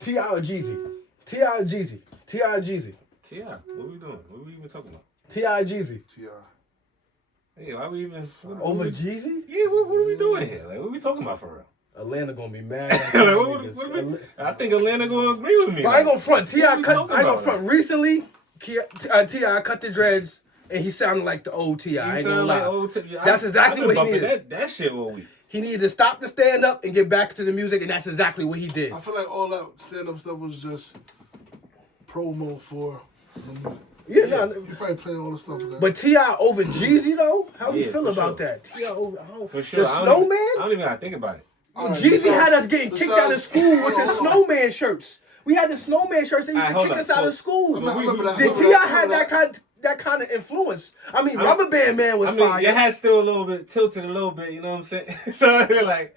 T.I. or Jeezy? T.I. or Jeezy? T.I. or Jeezy? T.I., what we doing? What we even talking about? T.I. or Jeezy? T.I. Hey, why we even... Over Jeezy? Yeah, what are we doing here? Like, what we talking about for real? Atlanta gonna be mad. I think Atlanta gonna agree with me. But I ain't gonna front. T.I. cut. I ain't gonna about, front. Recently, T.I. cut the dreads, and he sounded like the old T.I. I ain't gonna lie. Like That's exactly what he needed. That shit all week. He needed to stop the stand up and get back to the music, and that's exactly what he did. I feel like all that stand up stuff was just promo for the music. Yeah, no, He probably playing all the stuff with that. but T.I. over Jeezy though, how do you feel for about sure. that? T.I. over For sure. the I Snowman. don't even gotta think about it. All right, Jeezy besides- had us getting kicked out of school with the hold on. Snowman shirts. We had the Snowman shirts. They used to Alright, kick hold us on. out of school. I remember that. Did T.I. have that kind of influence? I mean, Rubber Band Man was fire. Your hat still a little bit tilted a little bit, you know what I'm saying? So they're like,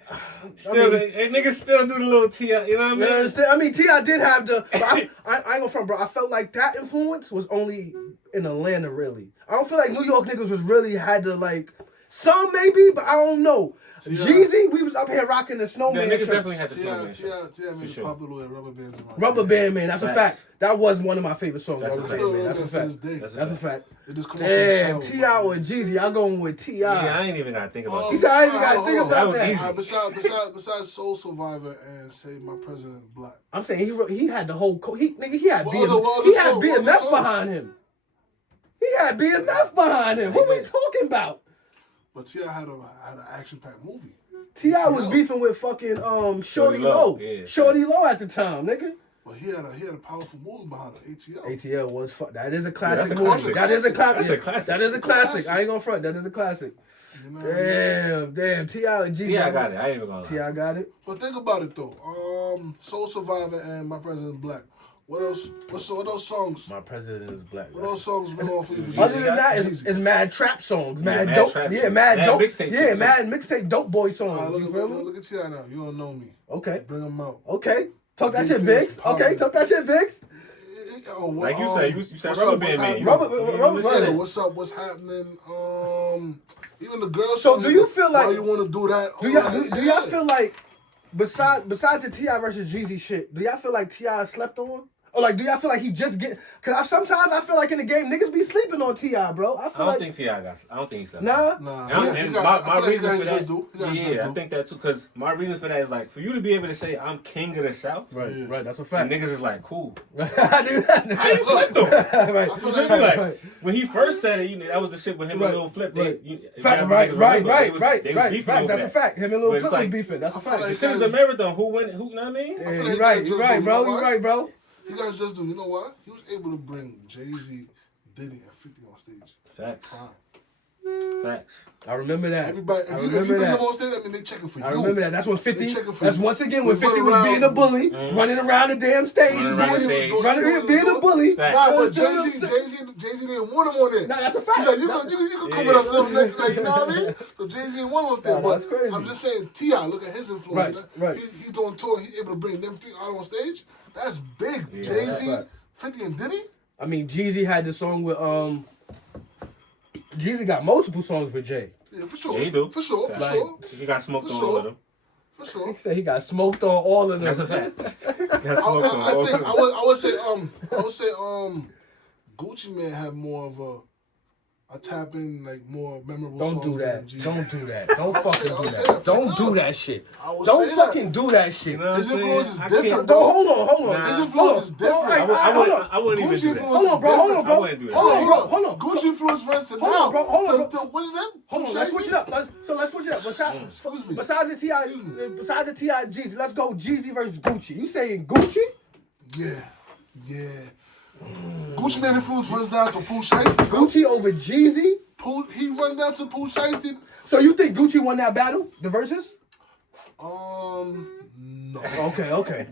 still, niggas still do the little T.I., you know what I mean? You understand? I mean, T.I. did have the. But I ain't gonna front, bro. I felt like that influence was only in Atlanta, really. I don't feel like New York niggas was really had to like. Some maybe, but I don't know. Jeezy, we was up here rocking the Snowman Niggas shirts. definitely had the Snowman shirts. T.I. made it sure. popular with Rubber Bands. Rubber Band Man, that's a Facts. fact. That was one of my favorite songs. That's Rubber a Band fact. Man. That's a fact. That's That's a fact. It just come Damn, off the T.I. or Jeezy, y'all going with T.I. Yeah, I ain't even gotta think about He it. said, I ain't even gotta think That about was that. easy. Besides Soul Survivor and Save My President Black. I'm saying he had the whole he had What BMF other songs? behind him. He had BMF behind him. What we talking about? But T.I. had an action-packed movie. T.I. was beefing with fucking Shorty Low. Yeah. Shorty Low at the time, nigga. But he had a powerful movie behind it, ATL. ATL was that is a classic that's a movie. classic. That is a classic. That's a classic. That is a classic. I ain't gonna front. That is a classic. You know what I mean? Damn. T.I. and Jeezy. T.I. got it. I ain't even gonna lie. T.I. got it. But think about it though. Soul Survivor and My President Black. What else? What those songs? My president is black. What those songs went off for you? Other than that, it's mad trap songs, mad mad dope, trap yeah, shit. mad Mad dope, mixtape yeah, shit, mad mixtape dope boy songs. Alright, You feel me? look at T.I. now. You don't know me. Okay, Bring them out. okay, talk that Big shit, Fizz, Biggs. Okay, talk that shit, Biggs. Like you said, you said what's Rubber up, Band what's Man. happening? Rubber Yeah, Band. what's up? What's happening? Even the girls. So do you feel like- why you want to do that? Do y'all feel like besides the T.I. versus Jeezy shit, do y'all feel like T.I. slept on? Or like, do y'all feel like he just get? Cause sometimes I feel like in the game niggas be sleeping on T.I., bro. I I don't think T.I. got. I don't think he said Nah. Nah, And my reason for that, I I think that too, because my reason for that is like for you to be able to say I'm king of the South, Right, that's a and fact. niggas is like cool. How you slept on? Right, I feel You feel me? Like when he first said it, that was the shit with him and Lil Flip. Right. Right. Right. That's a fact. Him and Lil Flip was beefing. That's a I feel fact. like- The shit is a marathon. Who win? Who? You know what I mean? Yeah, feel you're like right. you You're guys right, just bro. do, You're right, bro. You guys just do. You know what? He was able to bring Jay-Z, Diddy, and 50 on stage. Facts. Fine. Facts. I remember that. Everybody, I if you remember bring them that. on stage, that mean they checking for you. I remember that. That's when 50. They checking for That's you. once again when They 50 run was around. being a bully, running around the damn stage, Running around the stage. being a bully. Facts. Nah, but You know what I'm saying? Jay-Z didn't want him on there. Nah, that's a fact. He's like, you can come with us, little nigga, like, you know what I mean? So Jay-Z didn't want him up there, Nah, but that's crazy. I'm just saying, T.I., look at his influence. Right. He's doing tour, he's able to bring them three out on stage. That's big. Yeah, Jay-Z, that's right. 50 and Diddy? I mean, Jeezy had the song with Jeezy got multiple songs with Jay. Yeah, for sure. Yeah, he do. For sure, for Like, sure. He got smoked For on sure. all of them. For sure. He said he got smoked on all of them. That's a fact. Got I smoked on all of think them. I would say Gucci Mane had more of a tap in, like more memorable Don't songs do that. than Jeezy. Don't do that. Don't fucking I do would say that. that. Don't do that shit. I would Don't say that. fucking do that shit. You know what I'm His saying? influence is I different, can't- bro. Hold on. Nah. His influence is different. I wouldn't even Gucci do that. influence Hold on, bro. is Hold on, different. bro. I wouldn't do that. Hold on. Gucci influence versus Hold now. on, bro. Hold on, bro. What is that? Hold on, let's switch it up. Let's switch it up. Excuse me. Besides the T.I. Jeezy, let's go Jeezy versus Gucci. You saying Gucci? Yeah. Gucci Mane influence runs down to Pooh Shiesty. Gucci over Jeezy? He run down to Pooh Shiesty. So you think Gucci won that battle? The versus? No. Okay.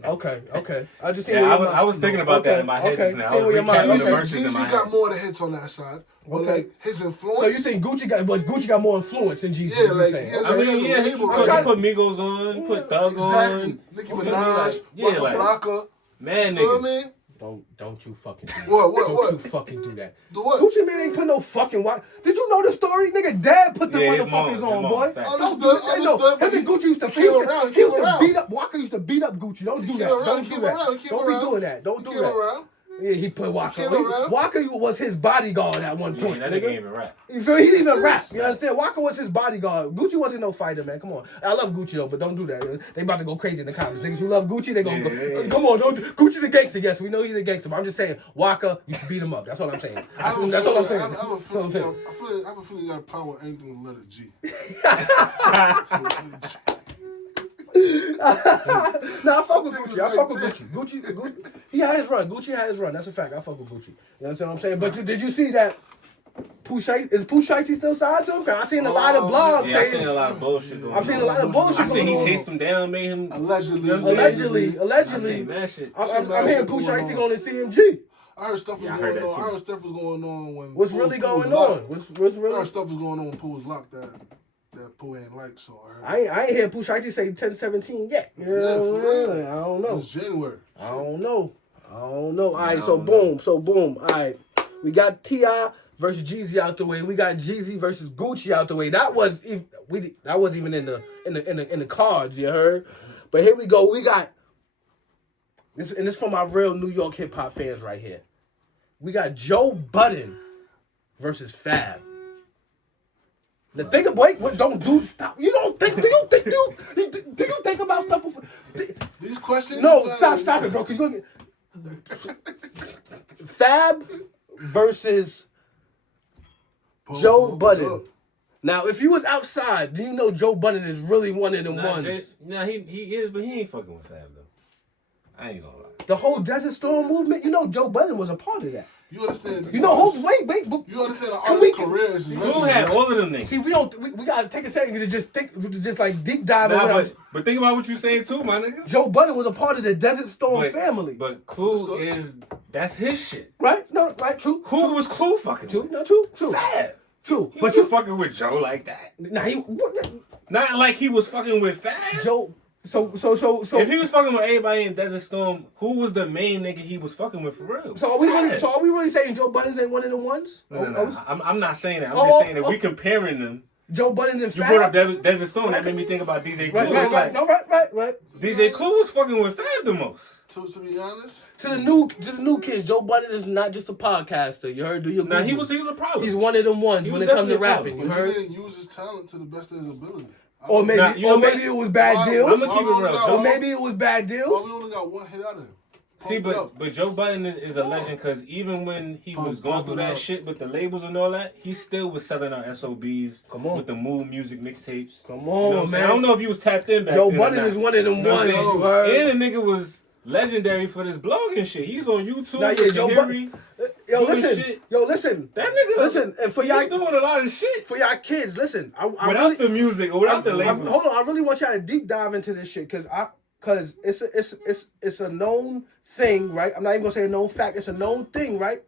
I just Yeah, I was thinking about that in my head just now. I was recapping the verses in my Jeezy head. got more of the hits on that side. But Okay. like his influence. So you think Gucci got more influence than Jeezy? Yeah, like, saying? yeah, I mean, yeah, he label, put right? Migos on, put Thug Exactly. on. Nicki You feel me? Minaj, Like, yeah, Waka like, Flocka. man, Feel niggas. me? Don't you fucking do that. What? Don't you fucking do that. Do what? Gucci Mane ain't put no fucking watch. Did you know the story? Nigga, dad put the Yeah, his motherfuckers mom, on, his boy. mom, fact. Don't do that. Understood, Him and Gucci used to he came around, he used came to around. beat up. Walker used to beat up Gucci. Don't do He that. came around, Don't he do came that. around, he came Don't be around. doing that. Don't He do came that. around. Yeah, he put Walker. came around. Walker was his bodyguard at one Yeah, point. that nigga. nigga ain't even rap. You feel? He didn't even rap. You understand? Walker was his bodyguard. Gucci wasn't no fighter, man. Come on. I love Gucci though, but don't do that. They about to go crazy in the comments. Niggas who love Gucci, they gonna go. Come on, don't. Gucci's a gangster. Yes, we know he's a gangster. But I'm just saying, Walker, you should beat him up. That's all I'm saying. That's all I'm saying. I have a feeling you got a problem with anything with letter G. Nah, I fuck with Gucci. I fuck with Gucci. Gucci, he had his run. Gucci had his run. That's a fact. I fuck with Gucci. You understand what I'm saying? But did you see that? Is Pooh Shiesty still signed to him? I seen a lot of blogs Yeah, I saying. seen a lot of bullshit going on. I've seen a lot of bullshit I seen he going on. chased him down, made him. Allegedly. I seen that shit. I'm hearing Pooh Shiesty going to CMG. I heard stuff was Yeah, I going heard that on. too. I heard stuff was going on when. What's Pooh- really Pooh was going on? locked. What's I really? heard stuff was going on when Pooh was locked that Pooh ain't like. So I heard. I ain't hear Pooh Shiesty say 10-17 yet. You know for what I real. mean? I don't know. It's January. I don't know. All right, I so don't boom. All right, we got T.I. versus Jeezy out the way. We got Jeezy versus Gucci out the way. That wasn't even in the cards. You heard? But here we go. We got this, and it's for my real New York hip hop fans right here. We got Joe Budden versus Fab. The thing of wait, what don't do stop. You don't think? Do you think about stuff before? These questions. No, stop it, bro. Cause you're gonna get Fab versus Joe Budden. Now, if you was outside, do you know Joe Budden is really one of them ones? He is, but he ain't fucking with Fab though. I ain't gonna lie. The whole Desert Storm movement, you know Joe Budden was a part of that. You understand? You know, wait. You understand the Can we- artist's career is Clue had all of them niggas. See, we gotta take a second to just like deep dive Nah, into but think about what you saying too, my nigga. Joe Budden was a part of the Desert Storm family. But Clue that's his shit. Right? No, right, true. Who was Clue fucking True, with? no, true. Fab. True. He But wasn't fucking with Joe like that. nah, Not like he was fucking with Fab. Joe. So. If he was fucking with everybody in Desert Storm, who was the main nigga he was fucking with for real? So are we really saying Joe Budden ain't one of the ones? No. I'm not saying that. I'm just saying that we comparing them. Joe Budden and You Fab. brought up Desert Storm. That made me think about DJ Clue. It's like Right. DJ Clue was fucking with Fab the most. To be honest, To the new kids, Joe Budden is not just a podcaster. You heard? Do you? Nah, he Google? was a problem. He's one of them ones He when was it comes to definitely a rapping. You but heard? he didn't use his talent to the best of his ability. Or maybe, Nah, you know what? maybe it was bad Why- deals. I'ma keep it real. Or maybe it was bad Well, deals. we only got one hit out of him. See, Pump it up. but Joe Budden is a legend because even when he was going Pump through it that up. shit with the labels and all that, he still was selling out SOBs. Come on. With the Move Music mixtapes. Come You know what on, I'm saying? man. I don't know if you was tapped in back Joe then or Budden not. is one of them You know what I'm ones. saying? You heard? And the nigga was legendary for this blogging shit. He's on YouTube. Nah, yeah, with Joe Tahiri. Budden. Yo, doing listen. shit. Yo, listen. That nigga, Listen, and for y'all, he's doing a lot of shit for y'all kids, listen. I without really, the music or without the labels. hold on, I really want y'all to deep dive into this shit because it's a known thing, right? I'm not even gonna say a known fact. It's a known thing, right?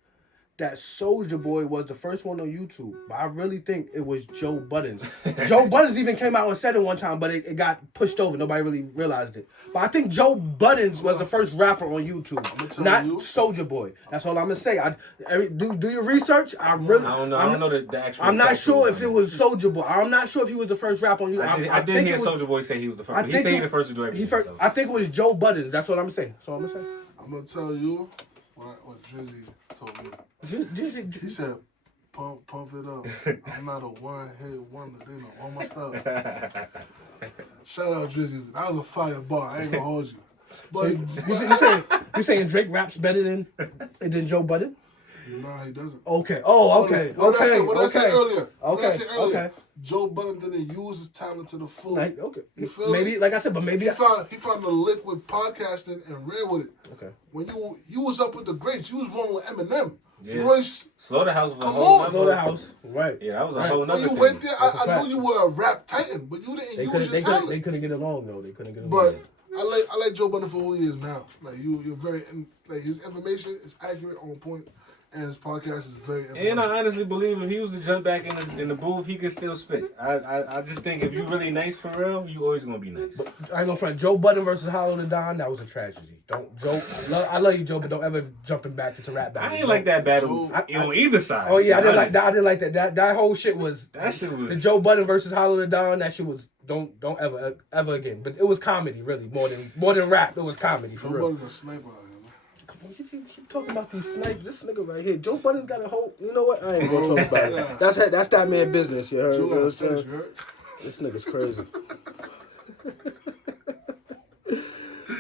That Soulja Boy was the first one on YouTube, but I really think it was Joe Budden's. Joe Budden's even came out and said it one time, but it got pushed over. Nobody really realized it. But I think Joe Budden's was the first rapper on YouTube, not Soulja Boy. That's all I'm gonna say. Do your research. I don't know. I don't know the actual. I'm not factual sure if on it was Soulja Boy. I'm not sure if he was the first rapper on YouTube. I did hear it was- Soulja Boy say he was the first. I He think said he it- the first to do everything. I think it was Joe Budden's. That's what I'm saying. That's all I'm gonna say. I'm gonna tell you what Drizzy told me. He said, "Pump it up. I'm not a one-hit wonder. They know all my stuff." Shout out Drizzy. That was a fire bar. I ain't gonna hold you. But You saying Drake raps better than Joe Budden? nah, he doesn't. Okay. Oh, okay. What did I say? Okay. What did I say earlier? What did I Okay. say earlier? Okay. Joe Budden didn't use his talent to the full. Like, okay. You feel Maybe, me? like I said, but maybe. He found the lick with podcasting and ran with it. Okay. When you was up with the greats, you was rolling with Eminem. Yeah. You Royce, Slaughterhouse was a Come whole on. nother. Go to the house. Right. Yeah, that was a Right. whole when nother you thing. went there, That's a I fact. knew you were a rap titan, but you didn't use your talent. They couldn't get along though. They couldn't get along. But I like Joe Budden for who he is now. Like you're very like his information is accurate, on point, and his podcast is very And influential. I honestly believe if he was to jump back in the booth, he could still spit. I just think if you really nice for real, you always gonna be nice. I ain't gonna front. Joe Budden versus Hollow the Don, that was a tragedy. Don't Joe. I love you, Joe, but don't ever jumping back to rap battle. I ain't like that battle on either side. Oh yeah, I didn't like that. I didn't like that. That whole shit was. That shit was the Joe Budden versus Hollow the Don. That shit was. Don't ever again. But it was comedy, really, more than rap. It was comedy for real. Nobody's a sniper out here, man. Come on, you keep talking about these snipes. This nigga right here, Joe Budden's got a whole. You know what? I ain't gonna talk about it. That's that man business. You heard? Joe You know got what a I'm stage, saying? you heard? This nigga's crazy.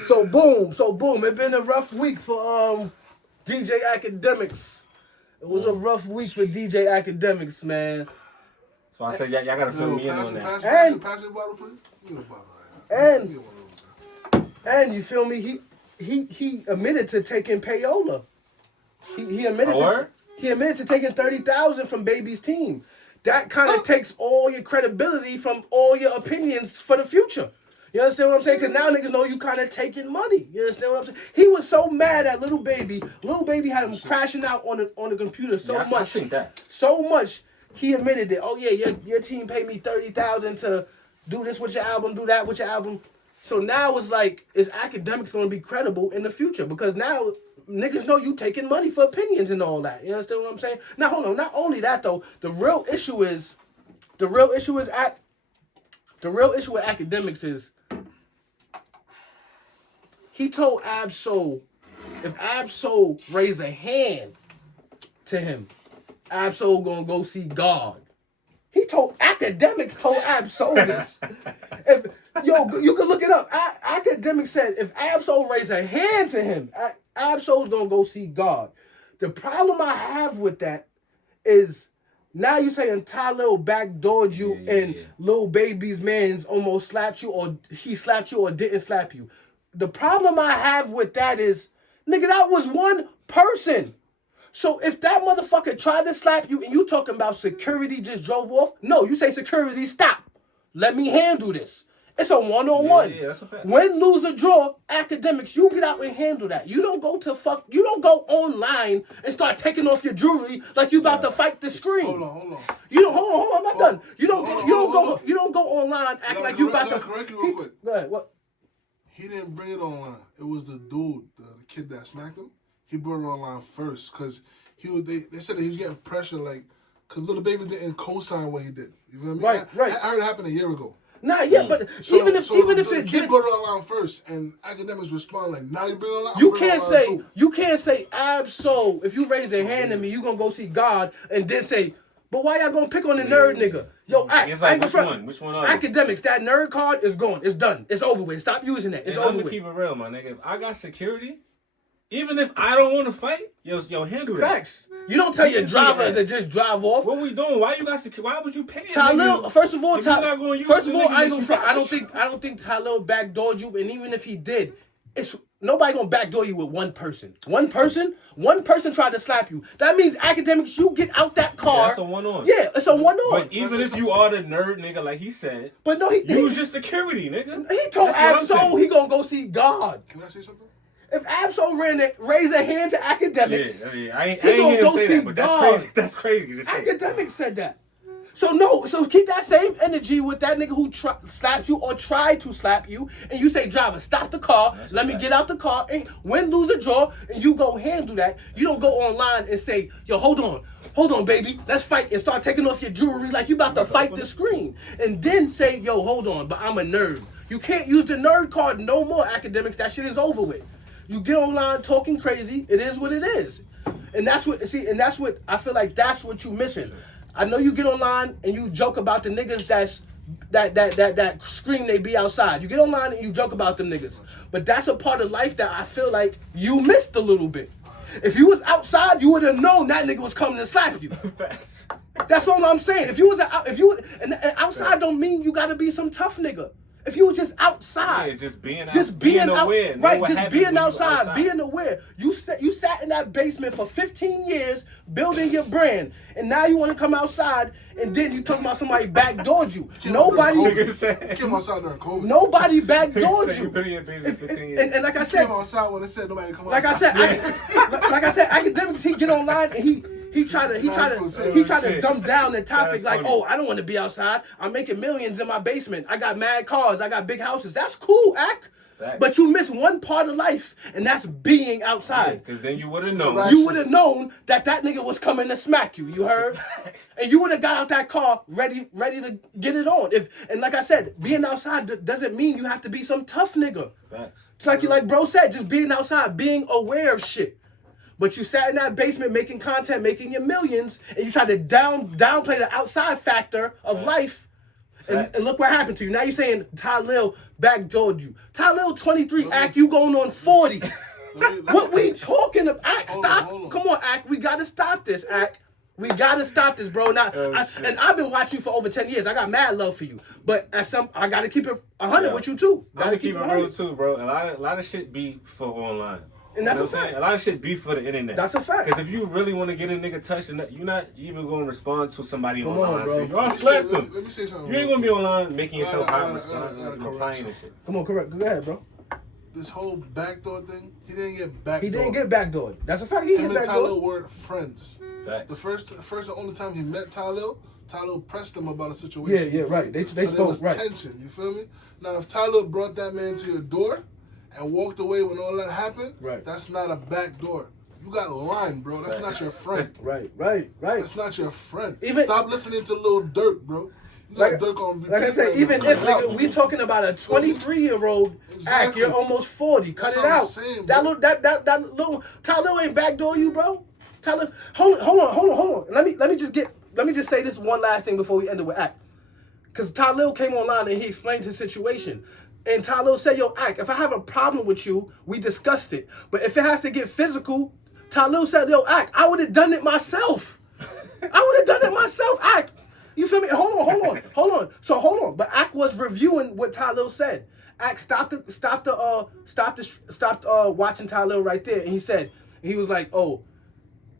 So boom. It been a rough week for DJ Academics. It was a rough week for DJ Academics, man. So I said, y'all gotta fill me in on that. Pass the bottle, please. Give me the bottle right here. Give me one of those. And you feel me? He admitted to taking payola. He admitted to taking 30,000 from Baby's team. That kind of takes all your credibility from all your opinions for the future. You understand what I'm saying? Because now niggas know you kind of taking money. You understand what I'm saying? He was so mad at Lil Baby. Lil Baby had him crashing out on the computer so much. I think that. So much. He admitted that, oh yeah, your team paid me 30,000 to do this with your album, do that with your album. So now it's like, is Academics going to be credible in the future? Because now niggas know you taking money for opinions and all that. You understand what I'm saying? Now hold on. Not only that though, the real issue with Academics is he told Ab-Soul, if Ab-Soul raise a hand to him, Ab-Soul gonna go see God. He told Academics told Ab-Soul this. You can look it up. Academics said if Ab-Soul raise a hand to him, Ab-Soul's gonna go see God. The problem I have with that is now you saying Ty Lil backdoored you and Lil Baby's man's almost slapped you or he slapped you or didn't slap you. The problem I have with that is, nigga, that was one person. So if that motherfucker tried to slap you and you talking about security just drove off, no, you say security, stop. Let me handle this. It's a one-on-one. Yeah, that's a fact. Win, lose, or draw, Academics, you get out and handle that. You don't go online and start taking off your jewelry like you about to fight the screen. Hold on. Hold on, I'm not done. You don't go online acting like you about to. Correct you real quick. Go ahead. What? He didn't bring it online. It was the dude, the kid that smacked him. He brought it online first because they said that he was getting pressure, like, because Lil Baby didn't co-sign what he did. You feel me? Right. I heard it happen a year ago. Nah, yeah, but So even if the it kid did, brought it online first, and Academics respond like, "Now you bring it online." you can't say Ab-Soul. If you raise a hand to me, you gonna go see God, and then say, but why y'all gonna pick on the nerd nigga? Yo, It's like, which one are you? Academics, that nerd card is gone. It's done. It's over with. Stop using that. It's and over I'm gonna with. keep it real, my nigga. If I got security, even if I don't want to fight, yo, handle that. Facts. You don't tell your driver to just drive off. What we doing? Why you got security? Why would you pay? Talil, first of all, I don't don't think Talil backdoored you, and even if he did, it's nobody gonna backdoor you with one person. One person tried to slap you. That means Academics, you get out that car. Yeah, that's a one-on. Yeah, it's a one-on. But even if you are the nerd nigga, like he said, but no, use your security, nigga. He told Ab-Soul he gonna go see God. Can I say something? If Ab-Soul raised a hand to Academics, yeah. I ain't hear him say that, but that's crazy. That's crazy to say. Academics said that. So keep that same energy with that nigga who slapped you or tried to slap you, and you say, driver, stop the car, let me get out the car, and win, lose, or draw, and you go handle that. You don't go online and say, yo, hold on, baby, let's fight, and start taking off your jewelry like you about to fight the screen. And then say, yo, hold on, but I'm a nerd. You can't use the nerd card no more, Academics. That shit is over with. You get online talking crazy, it is what it is. And that's what I feel like that's what you missing. I know you get online and you joke about the niggas that scream they be outside. You get online and you joke about them niggas. But that's a part of life that I feel like you missed a little bit. If you was outside, you would have known that nigga was coming to slap you. That's all I'm saying. If you was outside, don't mean you gotta be some tough nigga. If you were just outside, Yeah, just being out, just being out, aware, know right? what Just happens when being you outside, being aware. You sat in that basement for 15 years building your brand, and now you want to come outside, and then you talking about somebody backdoored you. Nobody, You came outside during COVID. nobody backdoored So you been in your business 15 years. And like I You said, came outside when they said nobody come like I outside. said, like I said, academics. He get online and he tried to dumb down the topic. That's Like, funny. oh, I don't want to be outside. I'm making millions in my basement. I got mad cars. I got big houses. That's cool, Ack. Facts. But you miss one part of life, and that's being outside. Because then you would have known. You would have known that nigga was coming to smack you. You heard? And you would have got out that car ready to get it on. And like I said, being outside doesn't mean you have to be some tough nigga. Facts. It's like bro said, just being outside, being aware of shit. But you sat in that basement making content, making your millions, and you tried to downplay the outside factor of life. And look what happened to you. Now you're saying Ty Lil backdoored you. Ty Lil 23, Ack, you going on 40. What we talking about? Ack, stop. Hold on. Come on, Ack. We got to stop this, Ack. We got to stop this, bro. Now, and I've been watching you for over 10 years. I got mad love for you. But I got to keep it 100 with you, too. I'm gonna keep it real too, bro. A lot of shit be for online. And that's You know a what I'm saying? fact. A lot of shit be for the internet. That's a fact. Because if you really want to get a nigga touched, you're not even going to respond to somebody Come online on, bro. saying, "Oh, slapped him." Let me say something. You ain't gonna be online making yourself I hot gotta and replying correct and shit. Come on, correct. Go ahead, bro. This whole backdoor thing, he didn't get backdoored. He didn't get backdoored. That's a fact. He Him didn't and get Ty backdoored. Lil weren't friends. Facts. The first and only time he met Ty Lil pressed him about a situation. Yeah, you feel right. me? They so there spoke, was right. tension. You feel me? Now, if Ty Lil brought that man to your door and walked away when all that happened, Right. that's not a backdoor. You got a line, bro. That's not your friend. Right. That's not your friend. Even- Stop listening to Lil Durk, bro. You got Like, Durk on repeat like I said, right even now. if Cut it out. nigga, we talking about a 23-year-old Ack, Exactly. you're almost 40. Cut That's it what I'm out. saying, That bro. little that little Tyler ain't backdoor you, bro. Tyler, hold on. Let me just say this one last thing before we end it with Ack. Cause Tyler came online and he explained his situation. And Tyler said, yo, Ack, if I have a problem with you, we discussed it. But if it has to get physical, Tyler said, yo, Ack, I would have done it myself. Ack. You feel me? Hold on. So hold on. But Ack was reviewing what Tyler said. Ack stopped watching Tyler right there, and he was like, oh,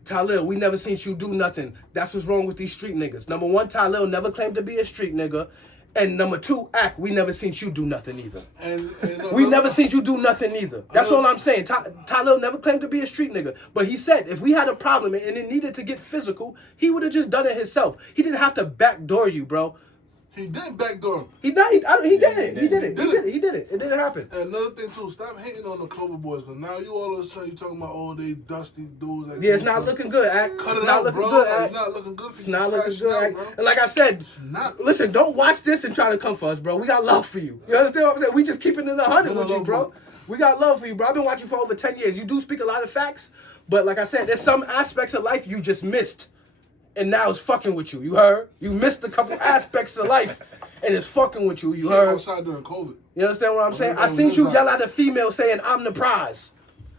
Tyler, we never seen you do nothing. That's what's wrong with these street niggas. Number one, Tyler never claimed to be a street nigga. And number two, Ack, we never seen you do nothing either. And We never seen you do nothing either. That's all I'm saying. Tyler never claimed to be a street nigga. But he said if we had a problem and it needed to get physical, he would have just done it himself. He didn't have to backdoor you, bro. he did backdoor him. He did it. He did did it. it. It didn't happen. And another thing too, stop hating on the Clover Boys, because now you all of a sudden you talking about all they dusty dudes. That Yeah, it's came not from- looking good, Ack. Cut It's it not out, looking bro. good, It's Ack. not looking good for you. It's not You looking crashing good, out, Ack. bro. And like I said, not. listen, don't watch this and try to come for us, bro. We got love for you. You understand what I'm saying? We just keeping it 100 with you, bro. We got love for you, bro. I've been watching you for over 10 years. You do speak a lot of facts, but like I said, there's some aspects of life you just missed. And now it's fucking with you. You heard? You missed a couple aspects of life, and it's fucking with you. You Came heard? outside during COVID. You understand what I'm saying? I everybody seen knows you that. yell at a female saying, I'm the prize.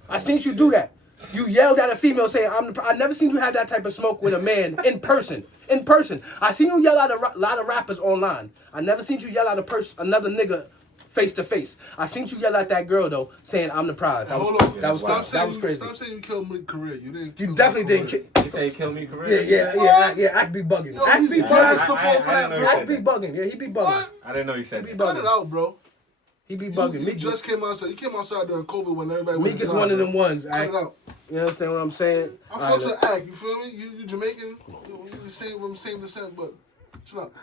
I seen you do that. You yelled at a female saying, I'm the prize. I never seen you have that type of smoke with a man in person. I seen you yell at a lot of rappers online. I never seen you yell at another nigga face to face. I seen you yell at that girl, though, saying, I'm the prize. That Hold on. that was Stop saying that was crazy. Stop saying you killed my career. You didn't. You kill definitely my didn't career. He said he killed me career. Yeah. I be bugging. Yo, I he's be gassed bugging. up over that, know bro. he I be bugging. Yeah, he be bugging. What? I didn't know he said He be that. Cut it out, bro. He be You bugging. just came outside. You came outside during COVID when everybody was Meek is inside, one of bro. them ones. Cut it out. You understand what I'm saying? I fucks with Ack. You feel me? You Jamaican. You same from same descent, but chill out.